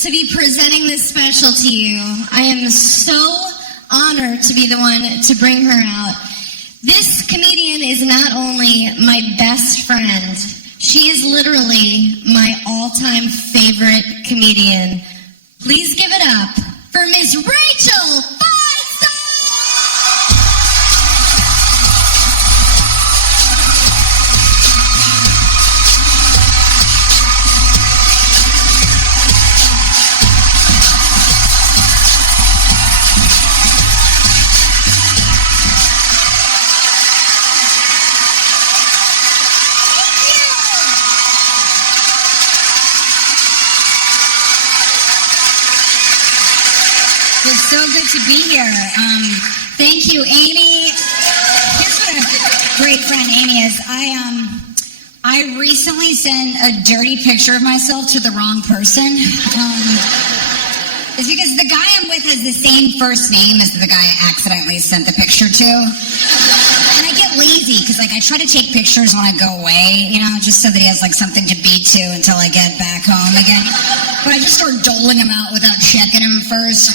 to be presenting this special to you. I am so honored to be the one to bring her out. This comedian is not only my best friend, she is literally my all-time favorite comedian. Please give it up for Miss Rachel Feinstein! It's so good to be here. Thank you, Amy. Here's what a great friend Amy is. I recently sent a dirty picture of myself to the wrong person. It's because the guy I'm with has the same first name as the guy I accidentally sent the picture to. And I get lazy because I try to take pictures when I go away, just so that he has something to beat to until I get back home again. But I just start doling him out without checking him first.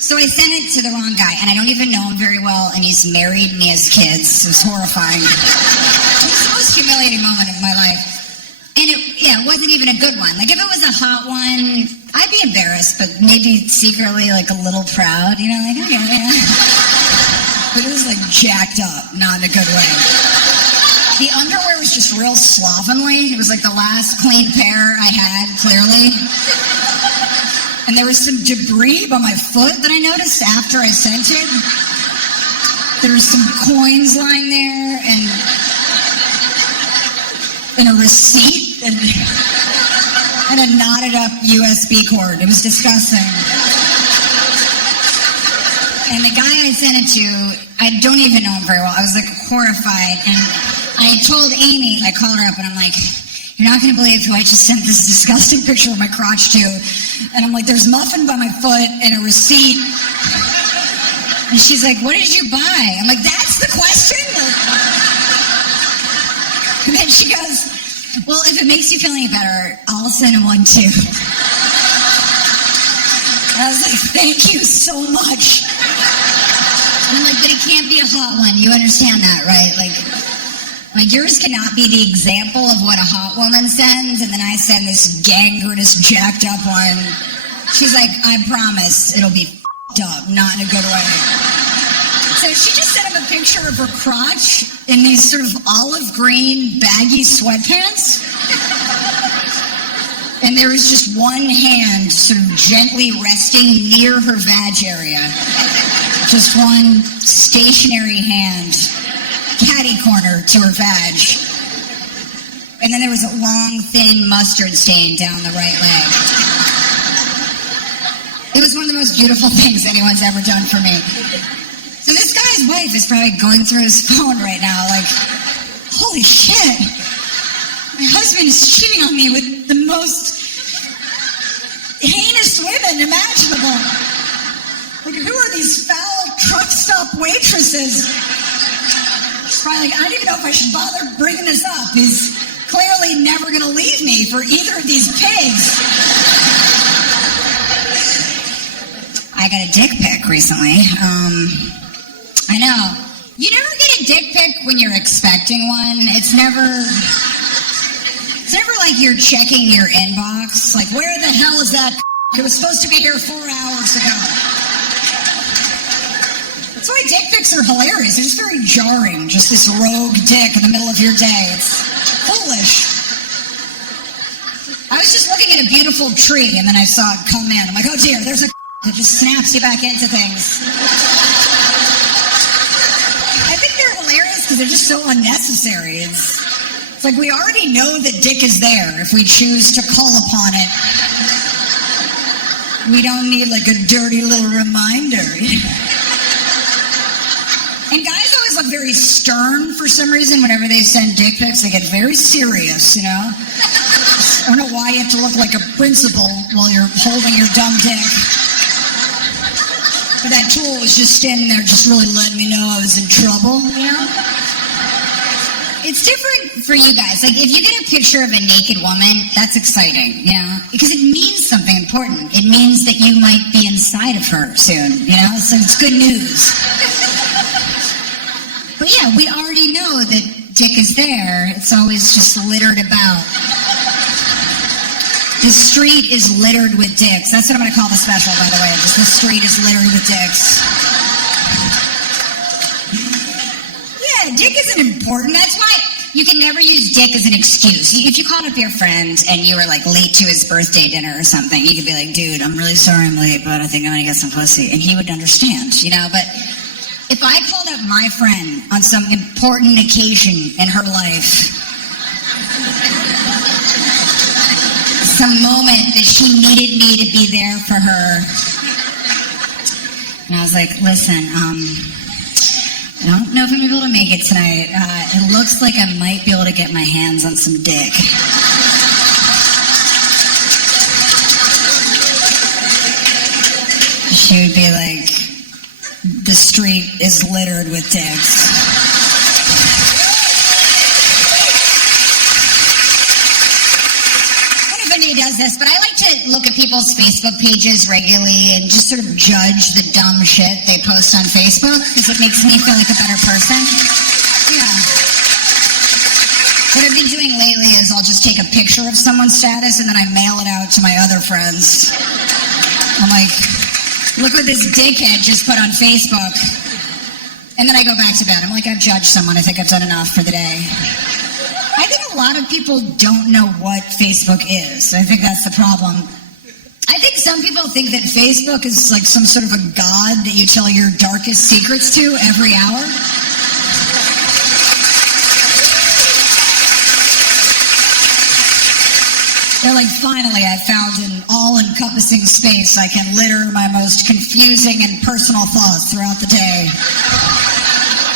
So I sent it to the wrong guy, and I don't even know him very well, and he's married and he has kids. It was horrifying. It was the most humiliating moment of my life. And it wasn't even a good one. If it was a hot one, I'd be embarrassed, but maybe secretly a little proud, okay, yeah. But it was jacked up, not in a good way. The underwear was just real slovenly. It was the last clean pair I had, clearly. And there was some debris by my foot that I noticed after I sent it. There were some coins lying there and a receipt and a knotted up USB cord. It was disgusting. And the guy I sent it to, I don't even know him very well. I was horrified. And I told Amy, I called her up and I'm like, you're not going to believe who I just sent this disgusting picture of my crotch to. And I'm like, there's muffin by my foot and a receipt. And she's like, what did you buy? I'm like, that's the question? And then she goes, well, if it makes you feel any better, I'll send him one too. And I was like, thank you so much. And I'm like, but it can't be a hot one. You understand that, right? Yours cannot be the example of what a hot woman sends, and then I send this gangrenous, jacked up one. She's like, I promise it'll be f***ed up, not in a good way. So she just sent him a picture of her crotch in these sort of olive green, baggy sweatpants. And there was just one hand sort of gently resting near her vag area. Just one stationary hand. Catty corner to her vag. And then there was a long, thin mustard stain down the right leg. It was one of the most beautiful things anyone's ever done for me. So this guy's wife is probably going through his phone right now holy shit. My husband is cheating on me with the most heinous women imaginable. Who are these foul truck stop waitresses? Probably I don't even know if I should bother bringing this up. He's clearly never going to leave me for either of these pigs. I got a dick pic recently. I know. You never get a dick pic when you're expecting one. It's never like you're checking your inbox. Where the hell is that? It was supposed to be here 4 hours ago. That's why dick pics are hilarious. They're just very jarring. Just this rogue dick in the middle of your day. It's foolish. I was just looking at a beautiful tree and then I saw it come in. I'm like, oh dear, there's a that just snaps you back into things. I think they're hilarious because they're just so unnecessary. It's we already know that dick is there if we choose to call upon it. We don't need a dirty little reminder. And guys always look very stern for some reason whenever they send dick pics. They get very serious, I don't know why you have to look like a principal while you're holding your dumb dick. But that tool was just standing there just really letting me know I was in trouble, It's different for you guys. Like, if you get a picture of a naked woman, that's exciting, you know? Because it means something important. It means that you might be inside of her soon, you know? So it's good news. But yeah, we already know that dick is there. It's always just littered about. The street is littered with dicks. That's what I'm going to call the special, by the way. Just the street is littered with dicks. Yeah, dick isn't important. That's why you can never use dick as an excuse. If you called up your friend and you were like late to his birthday dinner or something, you could be like, dude, I'm really sorry I'm late, but I think I'm going to get some pussy. And he would understand, you know? But if I called up my friend on some important occasion in her life, some moment that she needed me to be there for her, and I was like, listen, I don't know if I'm going to be able to make it tonight. It looks like I might be able to get my hands on some dick. She would be like, the street is littered with dicks. Everybody does this, but I like to look at people's Facebook pages regularly and just sort of judge the dumb shit they post on Facebook because it makes me feel like a better person. Yeah. What I've been doing lately is I'll just take a picture of someone's status and then I mail it out to my other friends. I'm like, look what this dickhead just put on Facebook. And then I go back to bed. I'm like, I've judged someone. I think I've done enough for the day. I think a lot of people don't know what Facebook is. I think that's the problem. I think some people think that Facebook is like some sort of a god that you tell your darkest secrets to every hour. They're like, finally, I found an all-encompassing space I can litter my most confusing and personal thoughts throughout the day.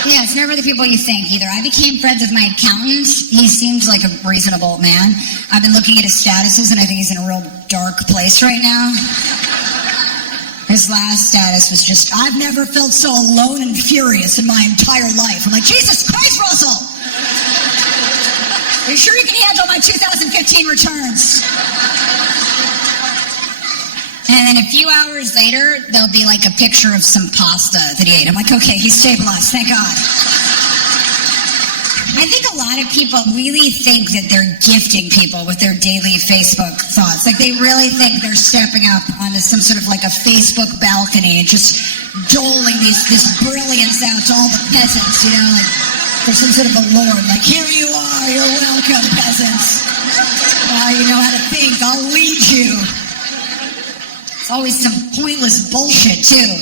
Yeah, it's never the people you think either. I became friends with my accountant. He seems like a reasonable man. I've been looking at his statuses, and I think he's in a real dark place right now. His last status was just, I've never felt so alone and furious in my entire life. I'm like, Jesus Christ, Russell! Are you sure you can handle my 2015 returns? And then a few hours later, there'll be like a picture of some pasta that he ate. I'm like, okay, he's stabilized, thank God. I think a lot of people really think that they're gifting people with their daily Facebook thoughts. Like they really think they're stepping up onto some sort of like a Facebook balcony and just doling this brilliance out to all the peasants, you know, like there's some sort of a lord, like, here you are, you're welcome, peasants. You know how to think, I'll lead you. It's always some pointless bullshit, too.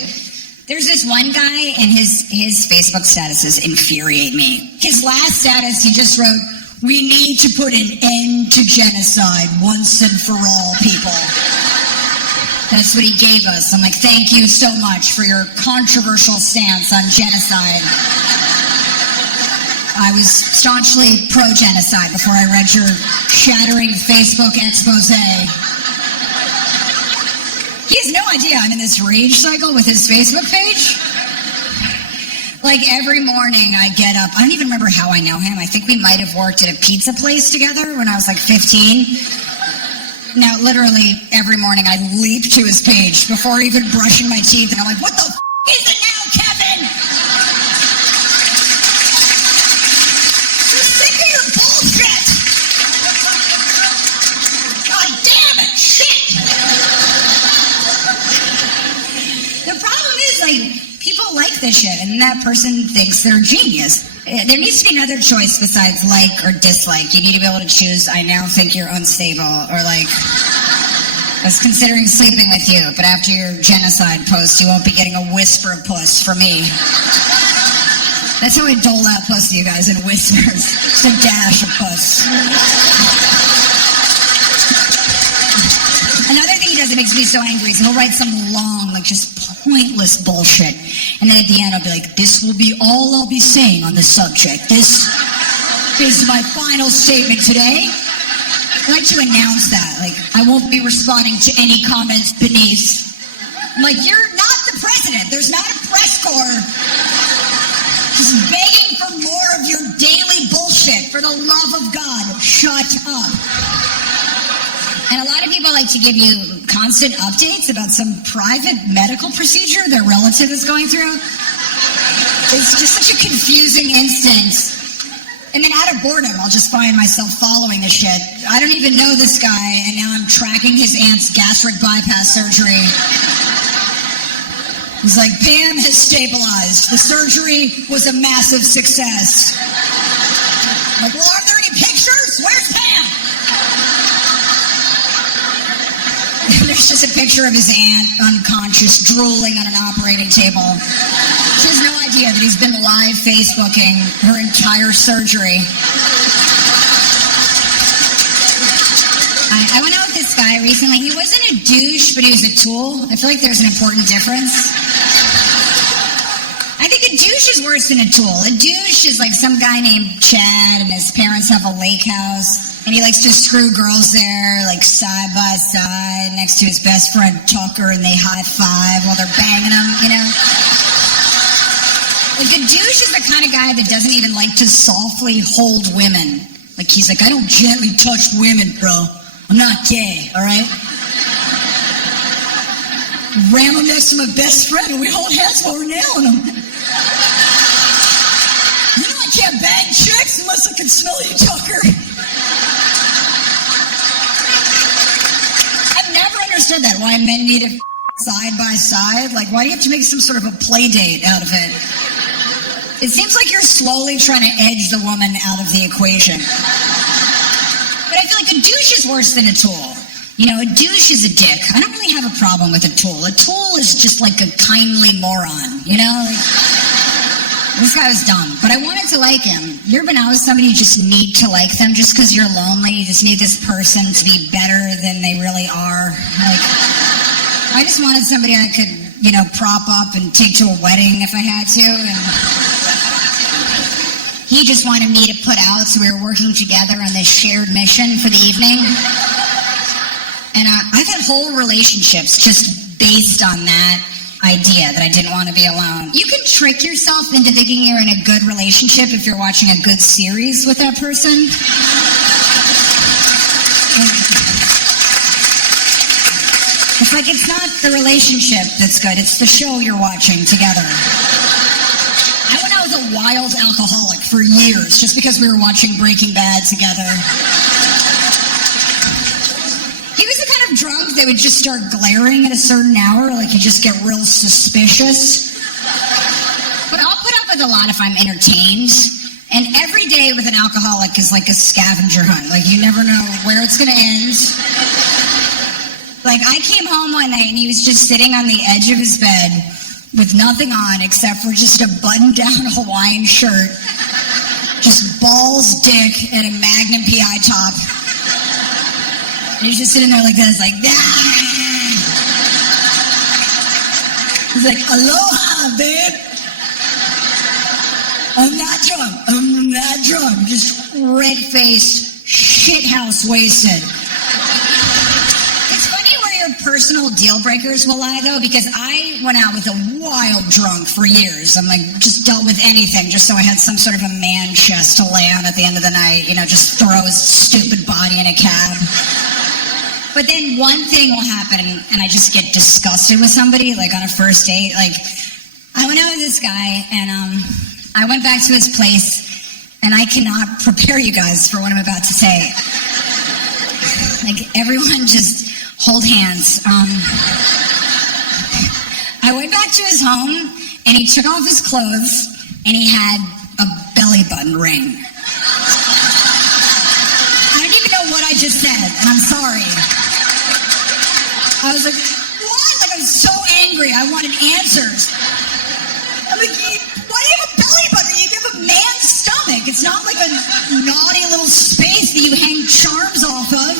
There's this one guy, and his Facebook statuses infuriate me. His last status, he just wrote, we need to put an end to genocide once and for all, people. That's what he gave us. I'm like, thank you so much for your controversial stance on genocide. I was staunchly pro-genocide before I read your shattering Facebook expose. He has no idea I'm in this rage cycle with his Facebook page. Like every morning I get up, I don't even remember how I know him. I think we might have worked at a pizza place together when I was like 15. Now, literally every morning I leap to his page before even brushing my teeth and I'm like, what the is it now, Kevin? Bullshit! God damn it! Shit! The problem is, like, people like this shit, and that person thinks they're a genius. There needs to be another choice besides like or dislike. You need to be able to choose, I now think you're unstable, or like, I was considering sleeping with you, but after your genocide post, you won't be getting a whisper of puss from me. That's how I dole out puss to you guys in whispers. Just a dash of puss. Another thing he does that makes me so angry is he'll write some long, like just pointless bullshit. And then at the end I'll be like, this will be all I'll be saying on this subject. This is my final statement today. I like to announce that. Like, I won't be responding to any comments beneath. I'm like, you're not the president. There's not a press corps just begging for more of your daily bullshit. bullshit. For the love of God, shut up. And a lot of people like to give you constant updates about some private medical procedure their relative is going through. It's just such a confusing instinct. And then out of boredom, I'll just find myself following this shit. I don't even know this guy, and now I'm tracking his aunt's gastric bypass surgery. He's like, Pam has stabilized. The surgery was a massive success. I'm like, well, are there any pictures? Where's Pam? There's just a picture of his aunt, unconscious, drooling on an operating table. She has no idea that he's been live Facebooking her entire surgery. I went out with this guy recently. He wasn't a douche, but he was a tool. I feel like there's an important difference. I think a douche is worse than a tool. A douche is like some guy named Chad, and his parents have a lake house. And he likes to screw girls there, like side by side, next to his best friend Tucker, and they high five while they're banging them, you know? Like a douche is the kind of guy that doesn't even like to softly hold women. Like he's like, I don't gently touch women, bro. I'm not gay, all right? Ram him next to my best friend, and we hold hands while we're nailing him. You know I can't bang chicks unless I can smell you, Tucker. Understood that, why men need it side by side. Like, why do you have to make some sort of a play date out of it? It seems like you're slowly trying to edge the woman out of the equation. But I feel like a douche is worse than a tool. You know, a douche is a dick. I don't really have a problem with a tool. A tool is just like a kindly moron, you know? Like, this guy was dumb, but I wanted to like him. You ever been out with somebody you just need to like them just because you're lonely? You just need this person to be better than they really are. Like, I just wanted somebody I could, you know, prop up and take to a wedding if I had to. And he just wanted me to put out, so we were working together on this shared mission for the evening. And I've had whole relationships just based on that idea that I didn't want to be alone. You can trick yourself into thinking you're in a good relationship if you're watching a good series with that person. It's like it's not the relationship that's good, it's the show you're watching together. I went out with a wild alcoholic for years just because we were watching Breaking Bad together. Drunk, they would just start glaring at a certain hour, like you just get real suspicious. But I'll put up with a lot if I'm entertained. And every day with an alcoholic is like a scavenger hunt. Like you never know where it's gonna end. Like I came home one night and he was just sitting on the edge of his bed with nothing on except for just a button-down Hawaiian shirt, just balls, dick, and a Magnum PI top. And he's just sitting there like this, like, ah! He's like, aloha, babe. I'm not drunk. Just red-faced, shithouse wasted. It's funny where your personal deal breakers will lie, though, because I went out with a wild drunk for years. I'm like, just dealt with anything just so I had some sort of a man chest to lay on at the end of the night, you know, just throw his stupid body in a cab. But then one thing will happen, and I just get disgusted with somebody, like on a first date. Like, I went out with this guy, and I went back to his place, and I cannot prepare you guys for what I'm about to say. Like, everyone just hold hands. I went back to his home, and he took off his clothes, and he had a belly button ring. I don't even know what I just said, and I'm sorry. I was like, what? Like, I was so angry. I wanted answers. I'm like, why do you have a belly button? You have a man's stomach. It's not like a naughty little space that you hang charms off of.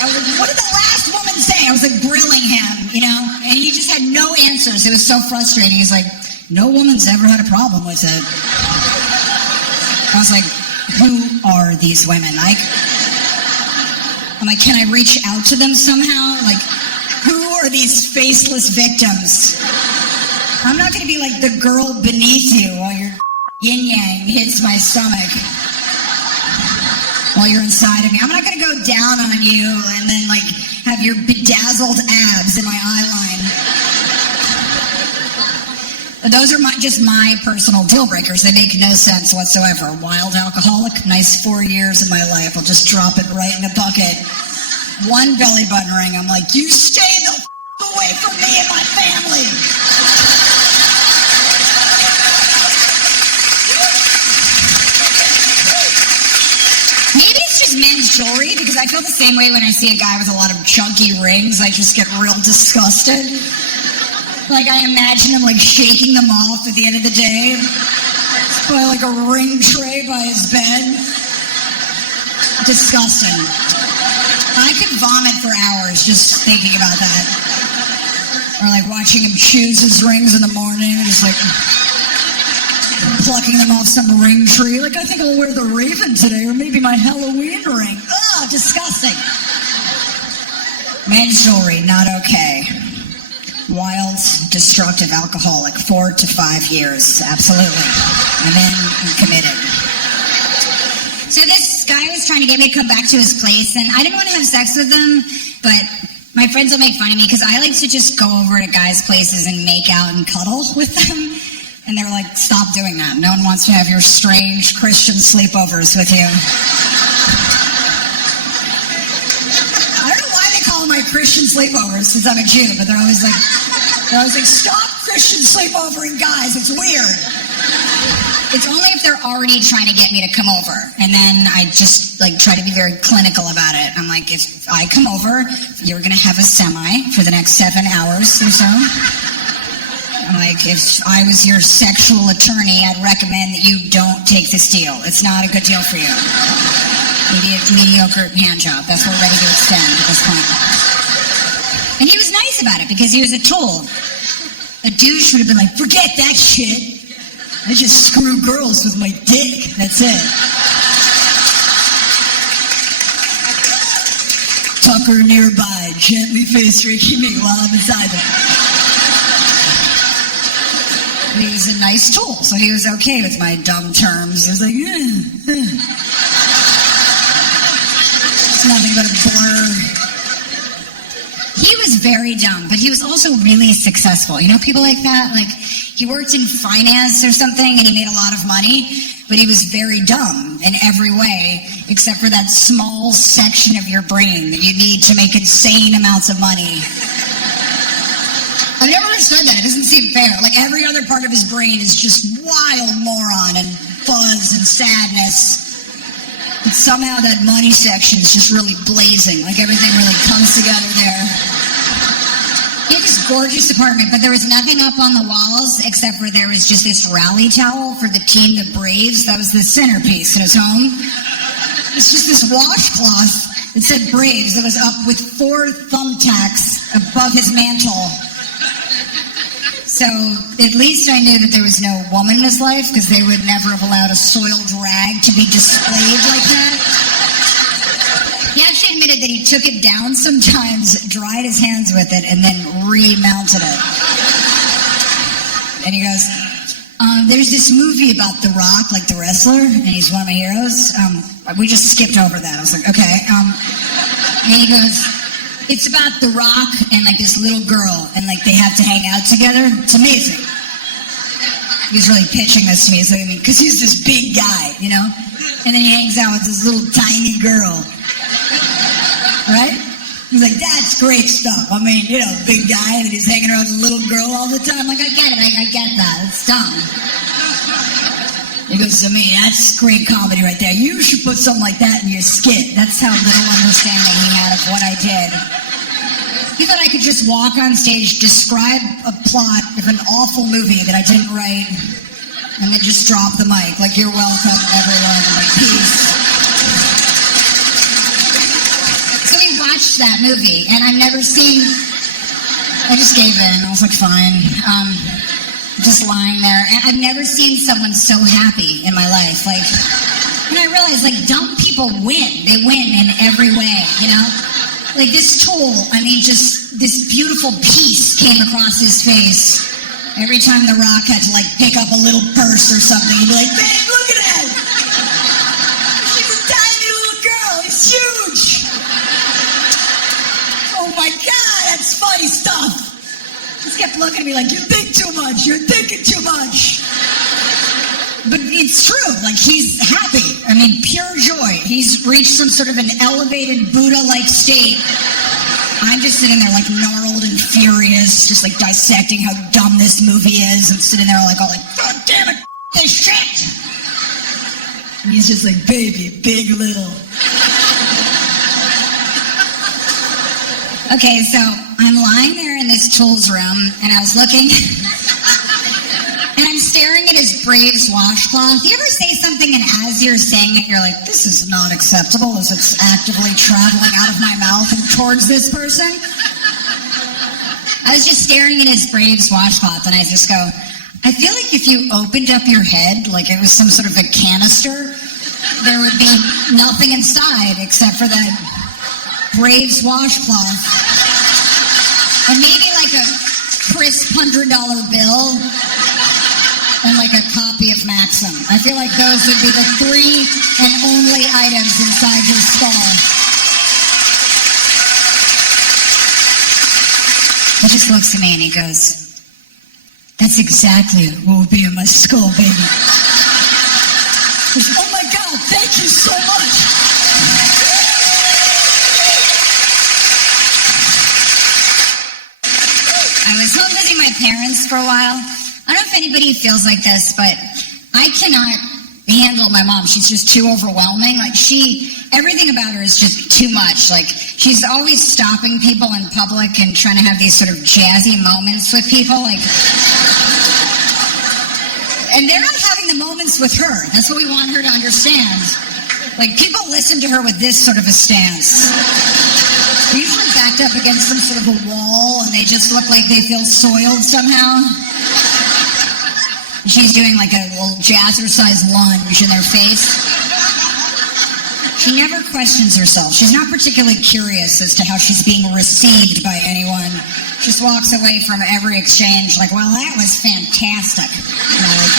I was like, what did the last woman say? I was like grilling him, you know? And he just had no answers. It was so frustrating. He's like, no woman's ever had a problem with it. I was like, who are these women? I'm like, can I reach out to them somehow? Like, who are these faceless victims? I'm not going to be like the girl beneath you while you're yin-yang hits my stomach while you're inside of me. I'm not going to go down on you and then, like, have your bedazzled abs in my eye line. Those are just my personal deal breakers. They make no sense whatsoever. Wild alcoholic, nice 4 years of my life. I'll just drop it right in a bucket. One belly button ring, I'm like, you stay the away from me and my family. Maybe it's just men's jewelry, because I feel the same way when I see a guy with a lot of chunky rings. I just get real disgusted. Like, I imagine him, like, shaking them off at the end of the day by, like, a ring tray by his bed. Disgusting. I could vomit for hours just thinking about that. Or, like, watching him choose his rings in the morning, just, like, plucking them off some ring tree. Like, I think I'll wear the Raven today, or maybe my Halloween ring. Ugh, disgusting. Men's jewelry, not okay. Wild, destructive alcoholic, 4 to 5 years, absolutely. I'm in, I'm committed. So this guy was trying to get me to come back to his place, and I didn't want to have sex with him, but my friends will make fun of me because I like to just go over to guys' places and make out and cuddle with them. And they're like, stop doing that. No one wants to have your strange Christian sleepovers with you. My Christian sleepovers, since I'm a Jew, but they're always like, stop Christian sleepovering guys, it's weird. It's only if they're already trying to get me to come over, and then I just, like, try to be very clinical about it. I'm like, if I come over, you're gonna have a semi for the next 7 hours or so. I'm like, if I was your sexual attorney, I'd recommend that you don't take this deal. It's not a good deal for you. Mediocre hand job. That's what we're ready to extend at this point. And he was nice about it because he was a tool. A douche would have been like, forget that shit. I just screw girls with my dick. That's it. Tuck her nearby, gently face raking me while I'm inside them. He was a nice tool, so he was okay with my dumb terms. He was like, nothing but a blur. He was very dumb, but he was also really successful. You know people like that? Like, he worked in finance or something, and he made a lot of money, but he was very dumb in every way, except for that small section of your brain that you need to make insane amounts of money. I've never understood that. It doesn't seem fair. Like, every other part of his brain is just wild moron and fuzz and sadness. But somehow that money section is just really blazing. Like, everything really comes together there. He had this gorgeous apartment, but there was nothing up on the walls except for there was just this rally towel for the team, the Braves. That was the centerpiece in his home. It's just this washcloth that said Braves that was up with 4 thumbtacks above his mantle. So at least I knew that there was no woman in his life, because they would never have allowed a soiled rag to be displayed like that. He actually admitted that he took it down sometimes, dried his hands with it, and then remounted it. And he goes, there's this movie about The Rock, like the wrestler, and he's one of my heroes. We just skipped over that. I was like, okay. And he goes, it's about The Rock and, like, this little girl, and, like, they have to hang out together. It's amazing. He's really pitching this to me, so, I mean, because he's this big guy, you know? And then he hangs out with this little tiny girl. Right? He's like, that's great stuff. I mean, you know, big guy, and he's hanging around with a little girl all the time. Like, I get it. I get that. It's dumb. He goes to me, that's great comedy right there. You should put something like that in your skit. That's how little understanding he had of what I did. He thought I could just walk on stage, describe a plot of an awful movie that I didn't write, and then just drop the mic. Like, you're welcome, everyone. Like, peace. So we watched that movie, and I've never seen... I just gave in. I was like, fine. Just lying there. And I've never seen someone so happy in my life. Like, and I realized, like, dumb people win. They win in every way, you know? Like, this tool, I mean, just this beautiful peace came across his face. Every time The Rock had to, like, pick up a little purse or something, he'd be like, babe, look at that! She's a tiny little girl. He's huge! Oh, my God, that's funny stuff. He kept looking at me like, you think too much. You're thinking too much. But it's true. Like, he's happy. I mean, pure joy. He's reached some sort of an elevated Buddha-like state. I'm just sitting there like gnarled and furious, just like dissecting how dumb this movie is and sitting there like all like, God damn it, this shit! And he's just like, baby, big little. Okay, so I'm lying there in this tool's room and I was looking and I'm staring at his Braves washcloth. You ever say something and as you're saying it, you're like, this is not acceptable as it's actively traveling out of my mouth and towards this person? I was just staring at his Braves washcloth and I just go, I feel like if you opened up your head like it was some sort of a canister, there would be nothing inside except for that Braves washcloth. And maybe like a crisp $100 bill. And like a copy of Maxim. I feel like those would be the 3 and only items inside your skull. He just looks at me and he goes, that's exactly what would be in my skull, baby. He goes, oh my God, thank you so much. I was home visiting my parents for a while. I don't know if anybody feels like this, but I cannot handle my mom. She's just too overwhelming. Like everything about her is just too much. Like she's always stopping people in public and trying to have these sort of jazzy moments with people. Like, and they're not having the moments with her. That's what we want her to understand. Like people listen to her with this sort of a stance. They're usually backed up against some sort of a wall and they just look like they feel soiled somehow. She's doing like a little jazzercise lunge in their face. She never questions herself. She's not particularly curious as to how she's being received by anyone. Just walks away from every exchange like, well, that was fantastic. You know, like,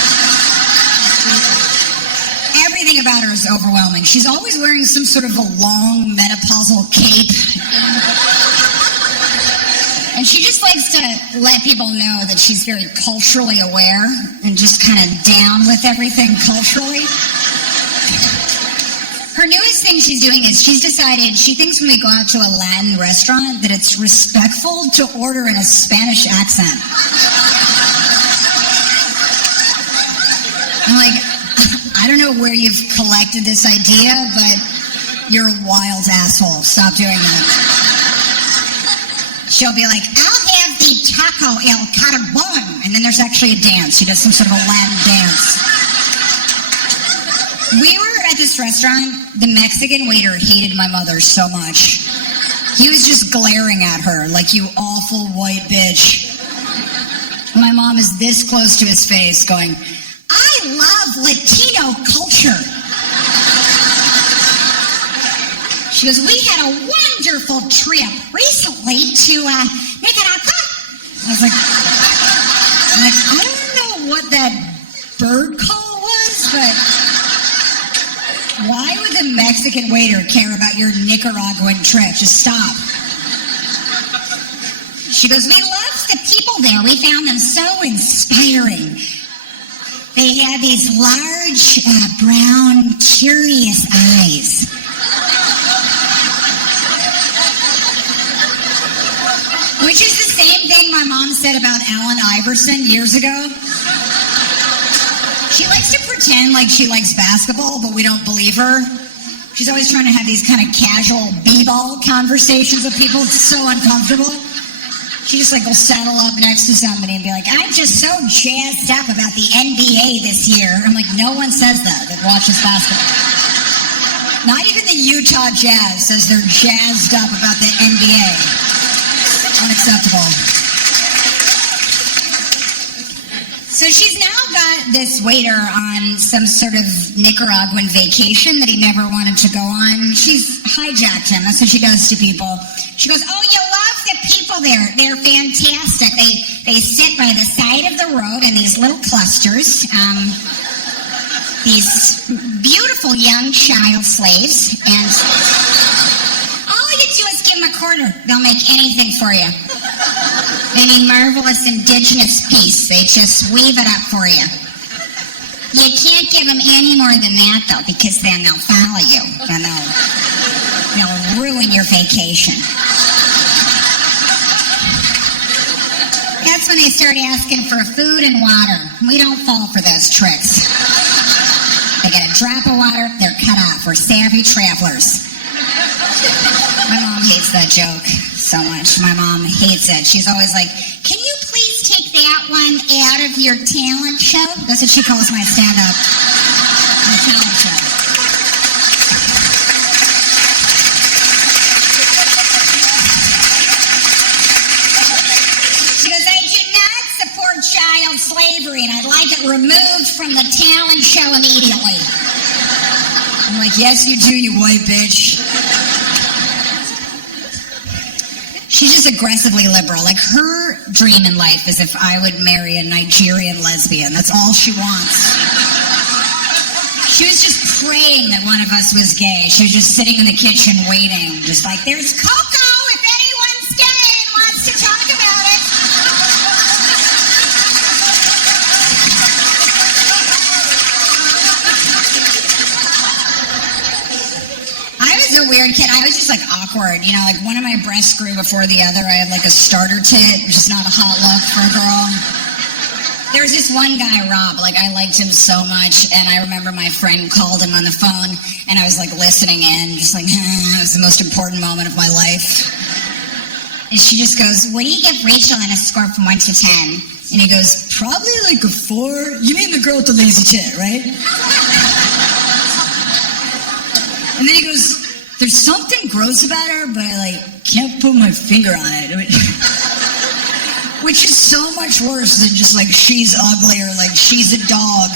everything about her is overwhelming. She's always wearing some sort of a long menopausal cape. And she just likes to let people know that she's very culturally aware and just kind of down with everything culturally. Her newest thing she's doing is she's decided she thinks when we go out to a Latin restaurant that it's respectful to order in a Spanish accent. I'm like, I don't know where you've collected this idea, but you're a wild asshole. Stop doing that. She'll be like, I'll have the taco el carbon. And then there's actually a dance. She does some sort of a Latin dance. We were at this restaurant. The Mexican waiter hated my mother so much. He was just glaring at her like, you awful white bitch. My mom is this close to his face going, I love Latino culture. She goes, we had a wonderful trip recently to Nicaragua. I was like, I don't know what that bird call was, but why would the Mexican waiter care about your Nicaraguan trip? Just stop. She goes, we loved the people there. We found them so inspiring. They had these large, brown, curious eyes. Which is the same thing my mom said about Allen Iverson years ago. She likes to pretend like she likes basketball, but we don't believe her. She's always trying to have these kind of casual b-ball conversations with people. It's so uncomfortable. She just like will saddle up next to somebody and be like, I'm just so jazzed up about the NBA this year. I'm like, no one says that watches basketball. Not even the Utah Jazz says they're jazzed up about the NBA. Unacceptable. So she's now got this waiter on some sort of Nicaraguan vacation that he never wanted to go on. She's hijacked him. That's what she does to people. She goes, oh, you love the people there. They're fantastic. They sit by the side of the road in these little clusters. These beautiful young child slaves, and all you do is give them a quarter. They'll make anything for you. Any marvelous indigenous piece, they just weave it up for you. You can't give them any more than that, though, because then they'll follow you, and they'll ruin your vacation. That's when they start asking for food and water. We don't fall for those tricks. They get a drop of water, they're cut off. We're savvy travelers. My mom hates that joke so much. My mom hates it. She's always like, can you please take that one out of your talent show? That's what she calls my stand-up. My talent show. She goes, I do not support child slavery, and I'd like it removed from the talent show immediately. I'm like, yes, you do, you white bitch. She's just aggressively liberal. Like, her dream in life is if I would marry a Nigerian lesbian. That's all she wants. She was just praying that one of us was gay. She was just sitting in the kitchen waiting, just like, there's Coco if anyone's gay and wants to talk about it. I was a weird kid. I was just like awkward. You know, like one of my breasts grew before the other. I had like a starter tit, which is not a hot look for a girl. There was this one guy, Rob, like I liked him so much, and I remember my friend called him on the phone, and I was like listening in, just like, it was the most important moment of my life. And she just goes, what do you give Rachel on a score from 1 to 10? And he goes, probably like a 4. You mean the girl with the lazy tit, right? And then he goes, there's something gross about her, but I like can't put my finger on it. Which is so much worse than just like she's ugly or like she's a dog.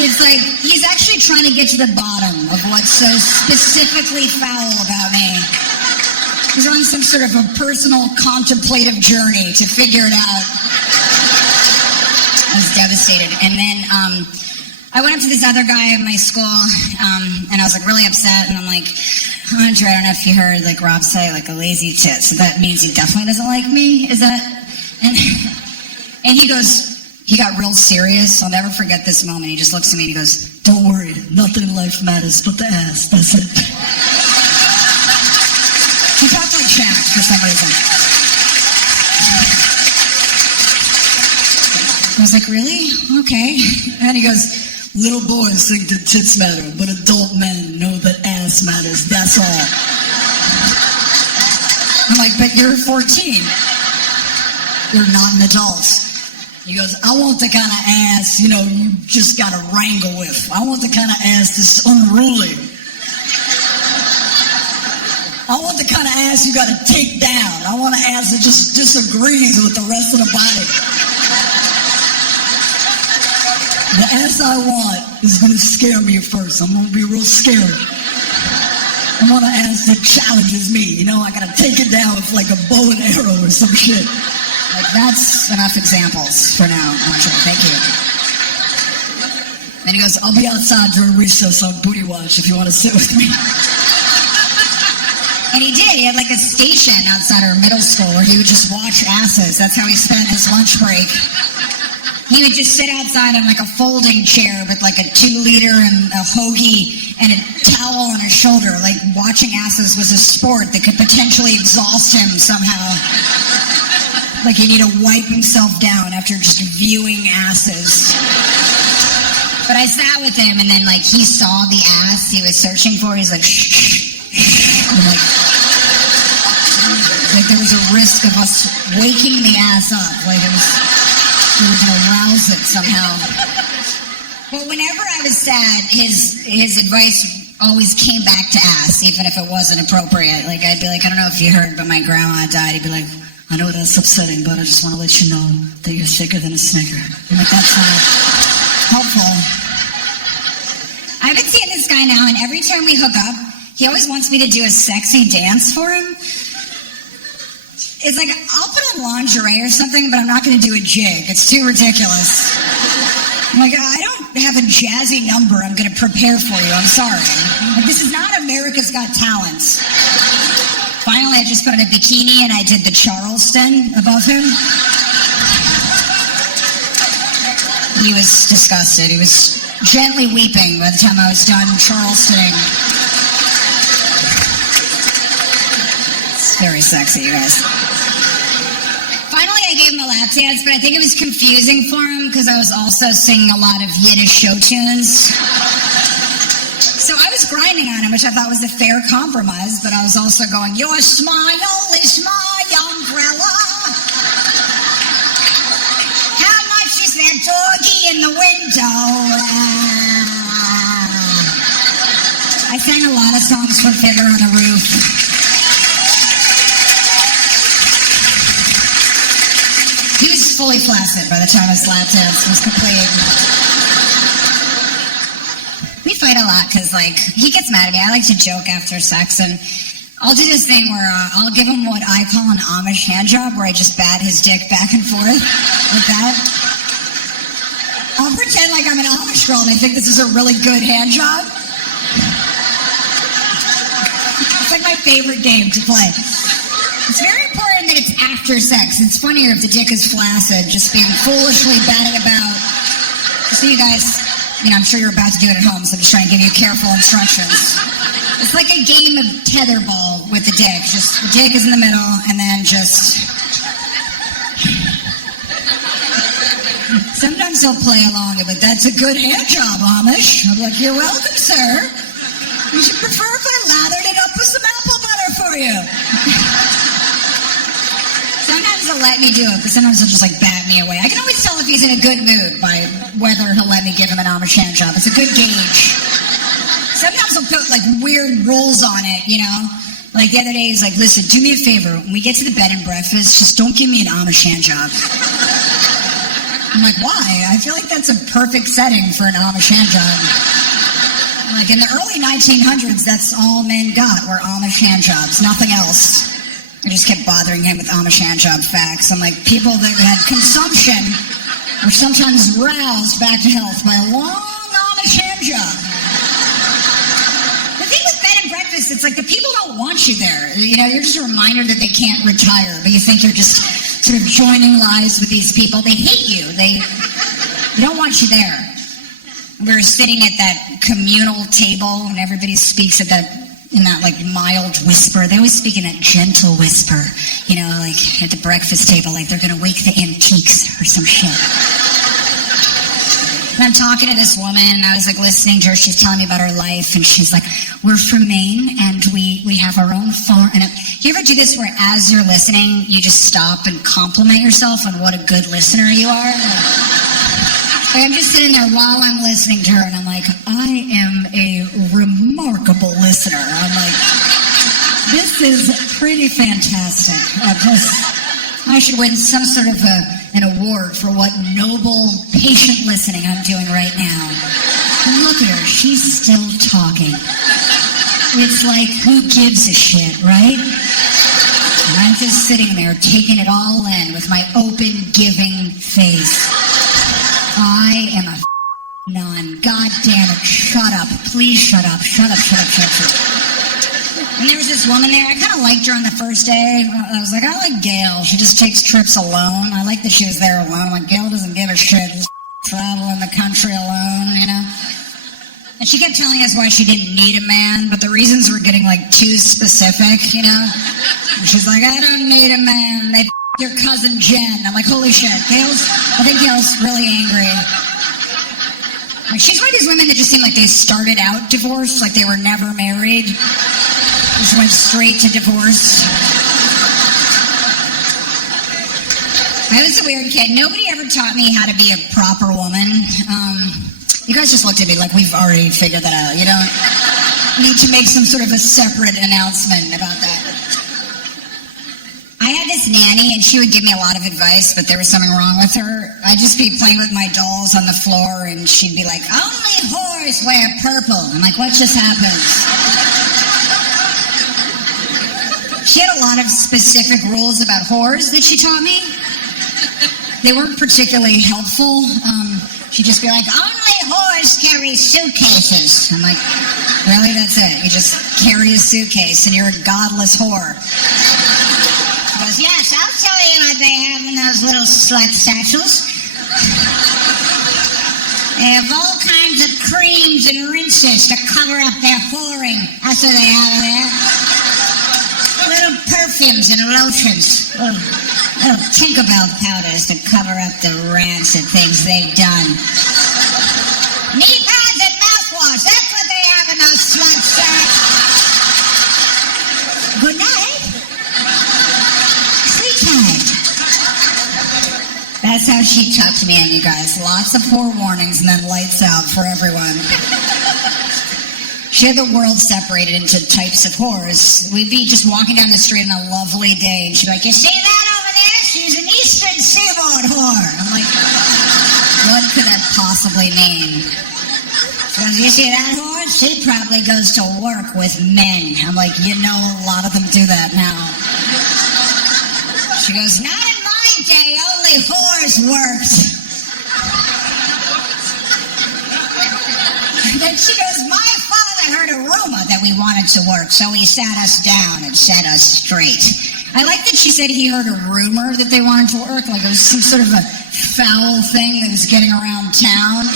It's like he's actually trying to get to the bottom of what's so specifically foul about me. He's on some sort of a personal contemplative journey to figure it out. I was devastated. And then I went up to this other guy at my school, and I was like really upset, and I'm like, Andre, I don't know if you heard like Rob say like a lazy tit, so that means he definitely doesn't like me, is that? And he goes, he got real serious. I'll never forget this moment. He just looks at me and he goes, don't worry, nothing in life matters but the ass, that's it. He talked like Shaq for some reason. I was like, really? Okay. And he goes, little boys think that tits matter, but adult men know that ass matters. That's all. I'm like, but you're 14. You're not an adult. He goes, I want the kind of ass, you just got to wrangle with. I want the kind of ass that's unruly. I want the kind of ass you got to take down. I want an ass that just disagrees with the rest of the body. The ass I want is going to scare me at first. I'm going to be real scared. I want an ass that challenges me. I got to take it down with like a bow and arrow or some shit. Like, that's enough examples for now, Andre. Thank you. Then he goes, I'll be outside during recess on booty watch if you want to sit with me. And he did. He had like a station outside our middle school where he would just watch asses. That's how he spent his lunch break. He would just sit outside on like a folding chair with like a 2-liter and a hoagie and a towel on his shoulder. Like watching asses was a sport that could potentially exhaust him somehow. Like he needed to wipe himself down after just viewing asses. But I sat with him and then like he saw the ass he was searching for. He's like, shh, shh, shh. And like there was a risk of us waking the ass up. Like we were going to rouse it somehow. But whenever I was sad, his advice always came back to ass, even if it wasn't appropriate. Like, I'd be like, I don't know if you heard, but my grandma died. He'd be like, I know that's upsetting, but I just want to let you know that you're thicker than a Snicker. I'm like, that's not helpful. I've been seeing this guy now, and every time we hook up, he always wants me to do a sexy dance for him. It's like, I'll put on lingerie or something, but I'm not going to do a jig. It's too ridiculous. I'm like, I don't have a jazzy number I'm going to prepare for you. I'm sorry. Like, this is not America's Got Talent. Finally, I just put on a bikini and I did the Charleston above him. He was disgusted. He was gently weeping by the time I was done Charlestoning. It's very sexy, you guys. Finally, I gave him a lap dance, but I think it was confusing for him because I was also singing a lot of Yiddish show tunes. So I was grinding on him, which I thought was a fair compromise, but I was also going, your smile is my umbrella. How much is that doggy in the window? I sang a lot of songs from Fiddler on the Roof. He was fully flaccid by the time his lap dance was complete. We fight a lot because, like, he gets mad at me. I like to joke after sex, and I'll do this thing where I'll give him what I call an Amish hand job, where I just bat his dick back and forth like that. I'll pretend like I'm an Amish girl and I think this is a really good hand job. It's like my favorite game to play. It's very important that it's after sex. It's funnier if the dick is flaccid, just being foolishly batted about. So you guys, I'm sure you're about to do it at home, so I'm just trying to give you careful instructions. It's like a game of tetherball with the dick. Just the dick is in the middle, and then just... Sometimes he'll play along and be like, that's a good hand job, Amish. I'm like, you're welcome, sir. You should prefer if I lathered it up with some apple butter for you. Sometimes he'll let me do it, but sometimes he'll just like bat me away. I can always tell if he's in a good mood by whether he'll let me give him an Amish hand job. It's a good gauge. Sometimes he'll put like weird rules on it, Like the other day he's like, listen, do me a favor. When we get to the bed and breakfast, just don't give me an Amish hand job. I'm like, why? I feel like that's a perfect setting for an Amish hand job. Like in the early 1900s, that's all men got were Amish hand jobs, nothing else. I just kept bothering him with Amish hand job facts. I'm like, people that had consumption were sometimes roused back to health by a long Amish hand job. The thing with bed and breakfast, it's like the people don't want you there. You're just a reminder that they can't retire, but you think you're just sort of joining lives with these people. They hate you. They don't want you there. We were sitting at that communal table, and everybody speaks in that like mild whisper. They always speak in that gentle whisper, like at the breakfast table, like they're gonna wake the antiques or some shit. And I'm talking to this woman, and I was like listening to her. She's telling me about her life, and she's like, we're from Maine, and we have our own farm. And you ever do this where as you're listening, you just stop and compliment yourself on what a good listener you are? Like, I'm just sitting there while I'm listening to her, and I'm like, I am a remarkable listener. I'm like, this is pretty fantastic. I should win some sort of an award for what noble, patient listening I'm doing right now. And look at her, she's still talking. It's like, who gives a shit, right? And I'm just sitting there taking it all in with my open, giving face. I am a nun. God damn it. Shut up. Please shut up. Shut up. And there was this woman there. I kind of liked her on the first day. I was like, I like Gail. She just takes trips alone. I like that she was there alone. Like, Gail doesn't give a shit. Just travel in the country alone, And she kept telling us why she didn't need a man, but the reasons were getting, like, too specific, And she's like, I don't need a man. They your cousin Jen. I'm like, holy shit. I think Gail's really angry. Like, she's one of these women that just seem like they started out divorced, like they were never married. Just went straight to divorce. I was a weird kid. Nobody ever taught me how to be a proper woman. You guys just looked at me like we've already figured that out. You don't need to make some sort of a separate announcement about that. I had this nanny, and she would give me a lot of advice, but there was something wrong with her. I'd just be playing with my dolls on the floor, and she'd be like, only whores wear purple. I'm like, what just happened? She had a lot of specific rules about whores that she taught me. They weren't particularly helpful. She'd just be like, only whores carry suitcases. I'm like, really? That's it? You just carry a suitcase and you're a godless whore. She goes, yes, I'll tell you what they have in those little slut satchels. They have all kinds of creams and rinses to cover up their whoring. That's what they have in there. Little perfumes and lotions. Little Tinkerbell powders to cover up the rancid things they've done. Knee pads and mouthwash. That's what they have in those slut sacks. Good night. Sleep tight. That's how she talked to me, and you guys. Lots of poor warnings and then lights out for everyone. She had the world separated into types of whores. We'd be just walking down the street on a lovely day, and she'd be like, you see that over there? She's an Eastern Seaboard whore. I'm like, what could that possibly mean? She goes, you see that whore? She probably goes to work with men. I'm like, you know, a lot of them do that now. She goes, not in my day, only whores worked. And then she goes, my father heard a rumor that we wanted to work, so he sat us down and set us straight. I like that she said he heard a rumor that they wanted to work, like it was some sort of a foul thing that was getting around town.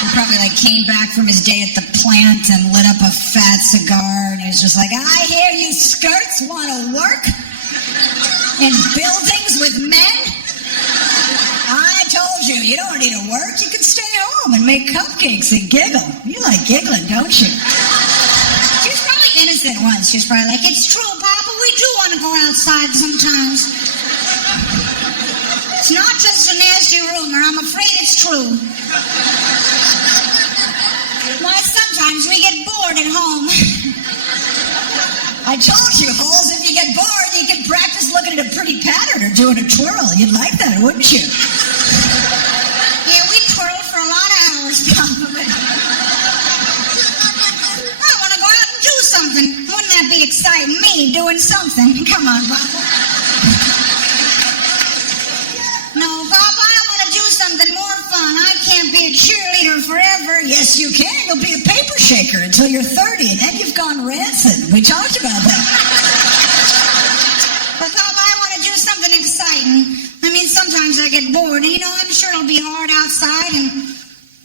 He probably came back from his day at the plant and lit up a fat cigar, and he was just like, I hear you skirts want to work in buildings with men? I told you, you don't need to work. You can stay home and make cupcakes and giggle. You like giggling, don't you? She was probably innocent once. She was probably like, it's true, Papa, we do want to go outside sometimes. It's not just a nasty rumor. I'm afraid it's true. Why, sometimes we get bored at home. I told you, Holes, if you get bored, you can practice looking at a pretty pattern or doing a twirl. You'd like that, wouldn't you? Yeah, we twirl for a lot of hours, probably. I want to go out and do something. Wouldn't that be exciting? Me doing something. Come on, Papa. No, Papa, I want to do something more fun. I can't be a cheerleader forever. Yes, you can. You'll be a paper shaker until you're 30, and then you've gone rancid. We talked about that. But, Papa, I want to do something exciting. I mean, sometimes I get bored, and, I'm sure it'll be hard outside, and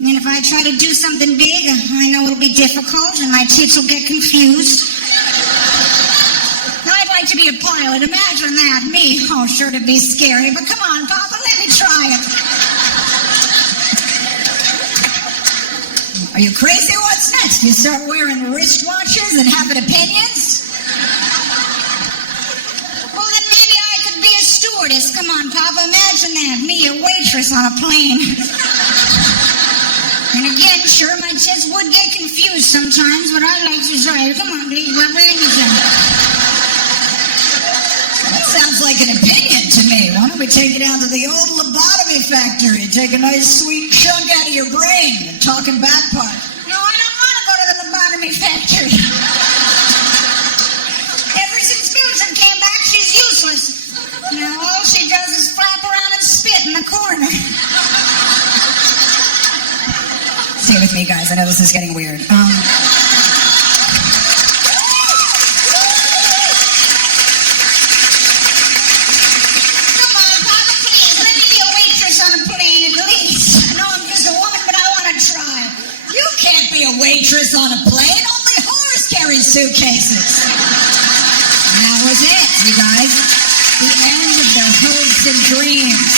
if I try to do something big, I know it'll be difficult, and my tits will get confused. Now, I'd like to be a pilot. Imagine that. Me. Oh, sure, it'd be scary, but come on, Papa, let me try it. Are you crazy? What's next? You start wearing wristwatches and having opinions? Well, then maybe I could be a stewardess. Come on, Papa, imagine that. Me, a waitress on a plane. And again, sure, my tits would get confused sometimes, but I'd like to try it. Come on, please, Papa, anything. That sounds like an opinion to me. Why don't we take it down to the old lobotomy factory? Take a nice sweet chunk out of your brain and talking back part. No, I don't want to go to the lobotomy factory. Ever since Mildred came back, she's useless. Now all she does is flap around and spit in the corner. Stay with me, guys. I know this is getting weird. Waitress on a plane, only whores carry suitcases. That was it, you guys. The end of their hopes and dreams.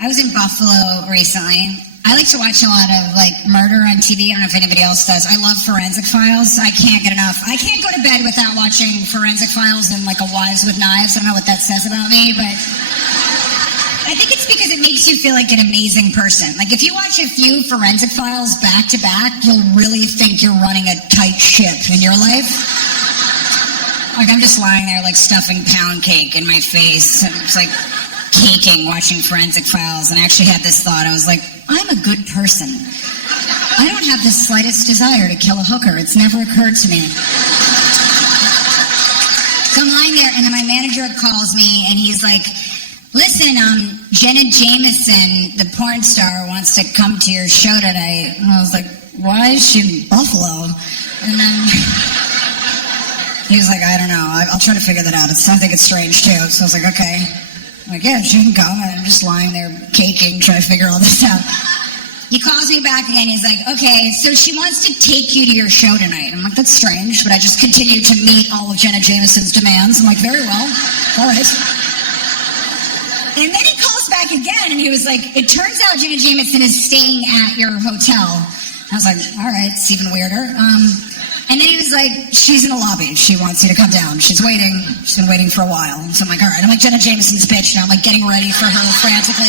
I was in Buffalo recently. I like to watch a lot of murder on TV. I don't know if anybody else does. I love Forensic Files. I can't get enough. I can't go to bed without watching Forensic Files and a Wives with Knives. I don't know what that says about me, but I think it's because it makes you feel like an amazing person. If you watch a few Forensic Files back to back, you'll really think you're running a tight ship in your life. I'm just lying there stuffing pound cake in my face. And it's caking watching Forensic Files. And I actually had this thought. I was like, I'm a good person. I don't have the slightest desire to kill a hooker. It's never occurred to me. So I'm lying there, and then my manager calls me, and he's like, listen, Jenna Jameson, the porn star, wants to come to your show tonight. And I was like, why is she in Buffalo? And then he was like, I don't know. I'll try to figure that out. I think it's strange, too. So I was like, okay. I'm like, yeah, she can come. And I'm just lying there caking, trying to figure all this out. He calls me back again. He's like, okay, so she wants to take you to your show tonight. I'm like, that's strange, but I just continue to meet all of Jenna Jameson's demands. I'm like, very well. All right. And then he calls back again, and he was like, it turns out Jenna Jameson is staying at your hotel. I was like, all right, it's even weirder. And then he was like, she's in the lobby. She wants you to come down. She's waiting. She's been waiting for a while. So I'm like, all right. I'm like Jenna Jameson's bitch now. I'm like getting ready for her frantically.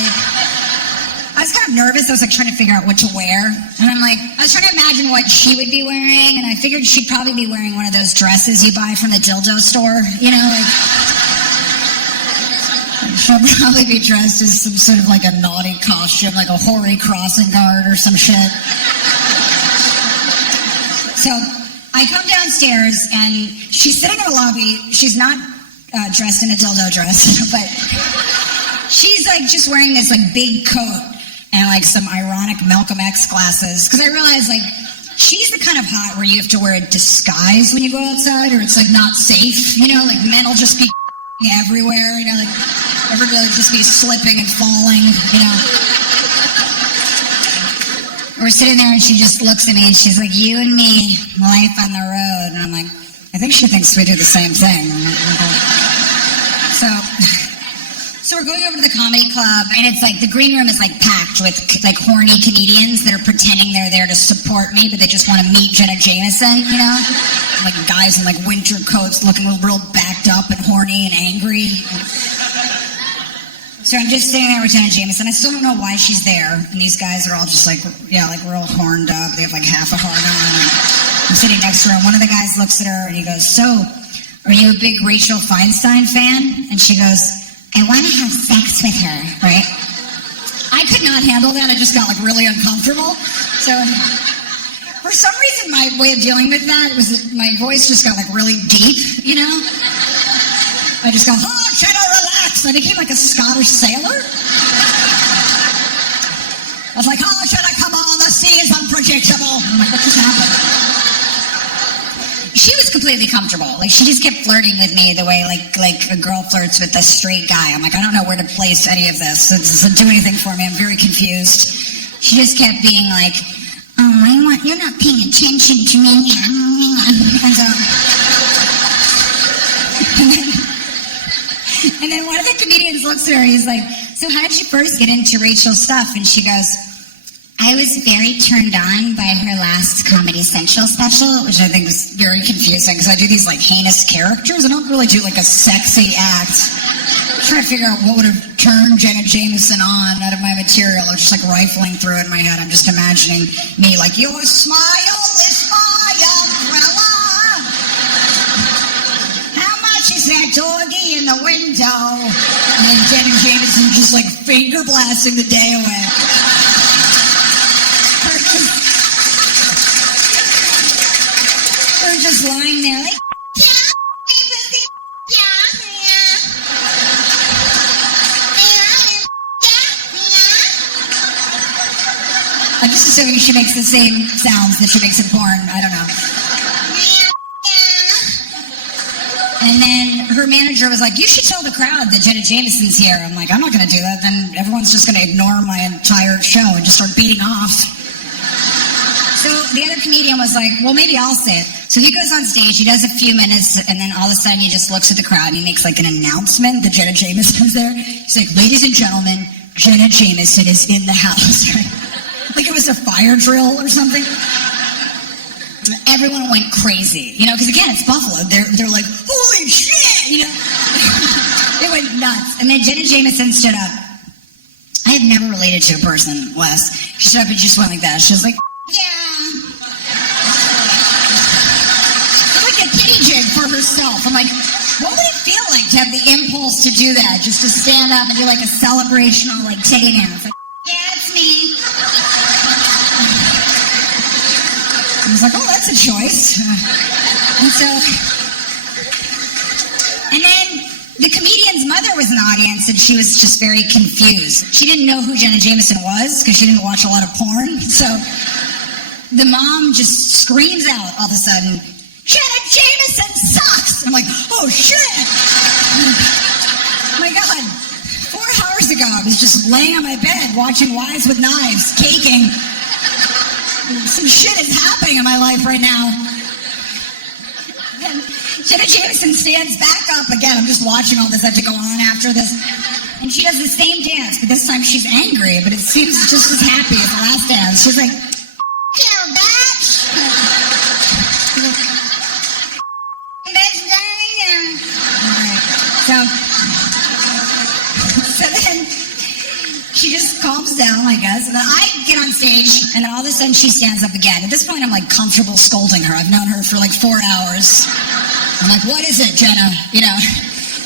I was kind of nervous. I was like trying to figure out what to wear. And I'm like, I was trying to imagine what she would be wearing. And I figured she'd probably be wearing one of those dresses you buy from the dildo store. You know, like, she'll probably be dressed as some sort of like a naughty costume, like a hoary crossing guard or some shit. So I come downstairs and she's sitting in the lobby. She's not dressed in a dildo dress, but she's like just wearing this like big coat and like some ironic Malcolm X glasses. Because I realized like she's the kind of hot where you have to wear a disguise when you go outside, or it's like not safe. You know, like men will just be everywhere. You know, like everybody will just be slipping and falling. You know. We're sitting there and she just looks at me and she's like, you and me, life on the road. And I'm like, I think she thinks we do the same thing. So we're going over to the comedy club, and it's like the green room is like packed with like horny comedians that are pretending they're there to support me, but they just want to meet Jenna Jameson, you know? Like guys in like winter coats looking real backed up and horny and angry. So I'm just sitting there with Jenna Jameson. I still don't know why she's there. And these guys are all just like, yeah, like real horned up. They have like half a heart on. I'm sitting next to her, and one of the guys looks at her and he goes, so, are you a big Rachel Feinstein fan? And she goes, I want to have sex with her, right? I could not handle that. I just got like really uncomfortable. So for some reason, my way of dealing with that was that my voice just got like really deep, you know? I just go, oh, try to relax. I became like a Scottish sailor. I was like, oh, should I come on? The sea is unpredictable. I'm like, what just happened? She was completely comfortable. Like, she just kept flirting with me the way, like a girl flirts with a straight guy. I'm like, I don't know where to place any of this. It doesn't do anything for me. I'm very confused. She just kept being like, oh, you're not paying attention to me. And then one of the comedians looks at her, he's like, so how did you first get into Rachel's stuff? And she goes, I was very turned on by her last Comedy Central special, which I think was very confusing because I do these like heinous characters. I don't really do like a sexy act. I'm trying to figure out what would have turned Jenna Jameson on out of my material. I was just like rifling through it in my head. I'm just imagining me like, your smile is my umbrella. How much is that doggy in the window? And then Jenna Jameson just like finger blasting the day away. We're just lying there like, I'm just assuming she makes the same sounds that she makes in porn. I don't know. And then her manager was like, you should tell the crowd that Jenna Jameson's here. I'm like, I'm not going to do that. Then everyone's just going to ignore my entire show and just start beating off. So the other comedian was like, well, maybe I'll say it. So he goes on stage, he does a few minutes, and then all of a sudden he just looks at the crowd and he makes like an announcement that Jenna Jameson's there. He's like, ladies and gentlemen, Jenna Jameson is in the house. Like it was a fire drill or something. Everyone went crazy, you know, because again, it's Buffalo. They're like, holy shit, you know. They went nuts. And then Jenna Jameson stood up. I have never related to a person, Wes. She stood up and just went like that. She was like, yeah. Like a kitty jig for herself. I'm like, what would it feel like to have the impulse to do that? Just to stand up and do like a celebrational like titty dance. Like, yeah, it's me. was like, oh, that's a choice. And then the comedian's mother was in the audience, and she was just very confused. She didn't know who Jenna Jameson was because she didn't watch a lot of porn. So the mom just screams out all of a sudden, Jenna Jameson sucks! I'm like, oh shit! Oh my God. 4 hours ago, I was just laying on my bed watching Wives with Knives, caking. Some shit is happening in my life right now. Then Jenna Jameson stands back up again. I'm just watching all this have to go on after this. And she does the same dance, but this time she's angry, but it seems just as happy as the last dance. She's like, you bitch! Alright, so then she just calms down, I guess, and then I get on stage, and then all of a sudden she stands up again. At this point, I'm like comfortable scolding her. I've known her for like 4 hours. I'm like, what is it, Jenna? You know,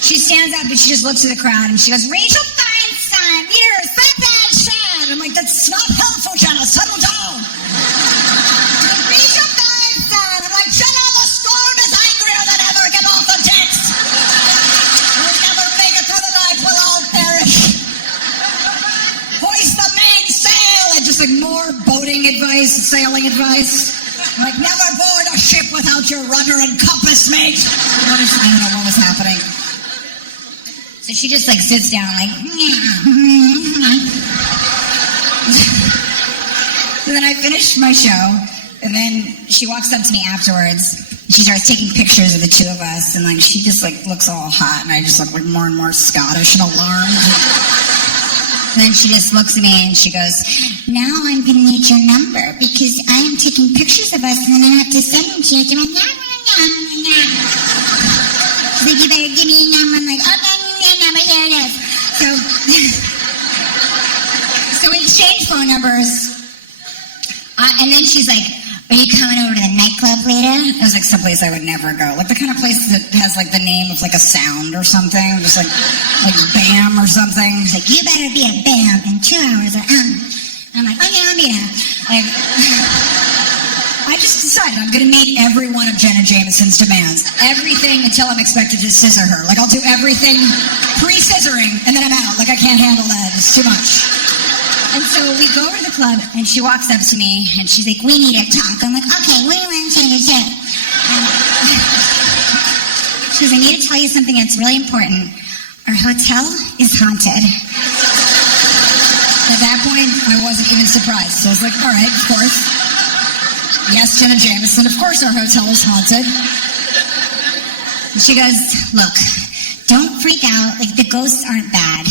she stands up and she just looks at the crowd and she goes, Rachel Feinstein, you're such that shit. I'm like, that's not helpful, Jenna. Settle down. Rachel Feinstein. I'm like, Jenna, the storm is angrier than ever. Get off the decks. We'll never make it through the night. We'll all perish. Hoist the mainsail. And just like more boating advice, sailing advice. I'm like, never board a ship without your rudder and compass, mate. I don't know what was happening. So she just like sits down like, So then I finished my show, and then she walks up to me afterwards. And she starts taking pictures of the two of us, and like she just like looks all hot, and I just look like more and more Scottish and alarmed. And then she just looks at me and she goes, now I'm going to need your number because I am taking pictures of us and then I have to send them to you. She's like, you better give me your number. I'm like, okay, here it is. So we exchanged phone numbers. And then she's like, are you coming over to the nightclub later? It was like someplace I would never go. Like the kind of place that has like the name of like a sound or something. Just like BAM or something. It's like, you better be at BAM in 2 hours. And I'm like, okay, I'll be there. Like, I just decided I'm going to meet every one of Jenna Jameson's demands. Everything until I'm expected to scissor her. Like I'll do everything pre-scissoring and then I'm out. Like I can't handle that. It's too much. And so we go over to the club, and she walks up to me, and she's like, we need to talk. I'm like, okay, what do you want to say? She goes, I need to tell you something that's really important. Our hotel is haunted. At that point, I wasn't even surprised. So I was like, all right, of course. Yes, Jenna Jameson, of course our hotel is haunted. And she goes, look, don't freak out. Like, the ghosts aren't bad.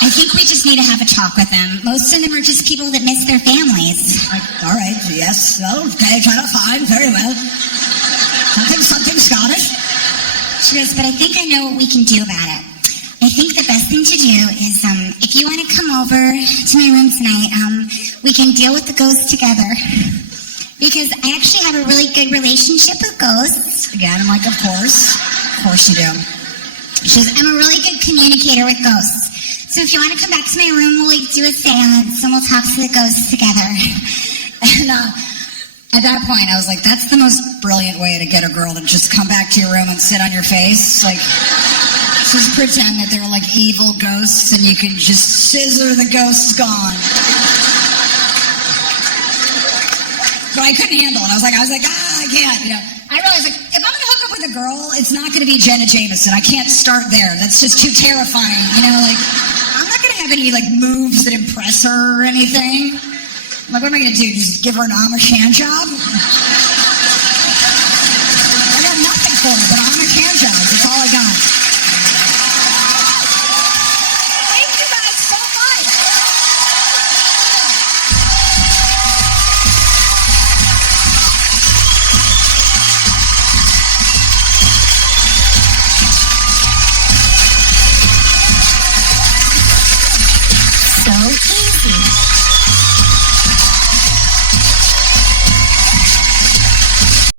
I think we just need to have a talk with them. Most of them are just people that miss their families. Like, all right, yes, okay, fine, very well. Something Scottish. She goes, but I think I know what we can do about it. I think the best thing to do is, if you want to come over to my room tonight, we can deal with the ghosts together. Because I actually have a really good relationship with ghosts. Again, I'm like, of course you do. She goes, I'm a really good communicator with ghosts. So if you want to come back to my room, we'll like do a seance and we'll talk to the ghosts together. And at that point, I was like, that's the most brilliant way to get a girl to just come back to your room and sit on your face. Like, just pretend that they're like evil ghosts and you can just scissor the ghosts gone. But I couldn't handle it. I was like, I can't, you know. I realized, like, if I'm going to hook up with a girl, it's not going to be Jenna Jameson. I can't start there. That's just too terrifying, you know, like, I'm not going to have any, like, moves that impress her or anything. Like, what am I going to do? Just give her an Amish hand job?